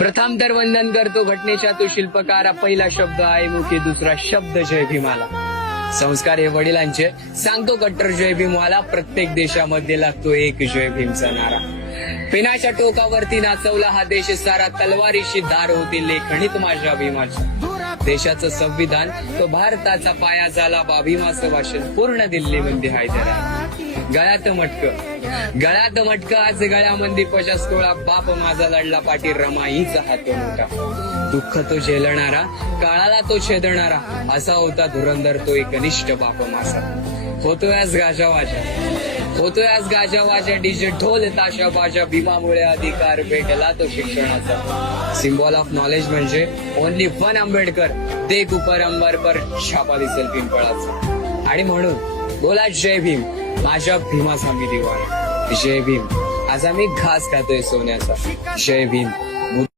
प्रथम तर वंदन करतो घटनेच्या तो शिल्पकार. पहिला शब्द आहे मुखी, दुसरा शब्द जय भीमाला. संस्कार हे वडिलांचे. सांगतो कट्टर जय भीमवाला. प्रत्येक देशामध्ये लागतो एक जय भीमचा नारा. पिनाच्या टोकावरती नाचवला हा देश सारा. तलवारीशी धार होती लेखणीत माझ्या भीमाच्या. देशाचं संविधान तो भारताचा पाया झाला. भीमाचं भाषण पूर्ण दिल्लीमध्ये हैदरा. गळ्यात मटक आज गळ्यामध्ये 50 बाप माझा लढला पाठी रमाईचा हात मोठा. दुःख तो झेलणारा, काळाला तो छेदणारा, असा होता धुरंधर तो एकनिष्ठ बाप माझा. होतोय आज गाजा वाजा डीजे ढोल ताशा बाजा. भीमामुळे अधिकार भेटला तो शिक्षणाचा. सिम्बॉल ऑफ नॉलेज म्हणजे ओनली वन आंबेडकर. ते कुपर अंबर पर छापा दिसेल पिंपळाचा. आणि म्हणून बोला जय भीम, माझ्या भीमाचा मी दिवाळा. जय भीम. आज आम्ही घास खातोय सोन्याचा. जय भीम.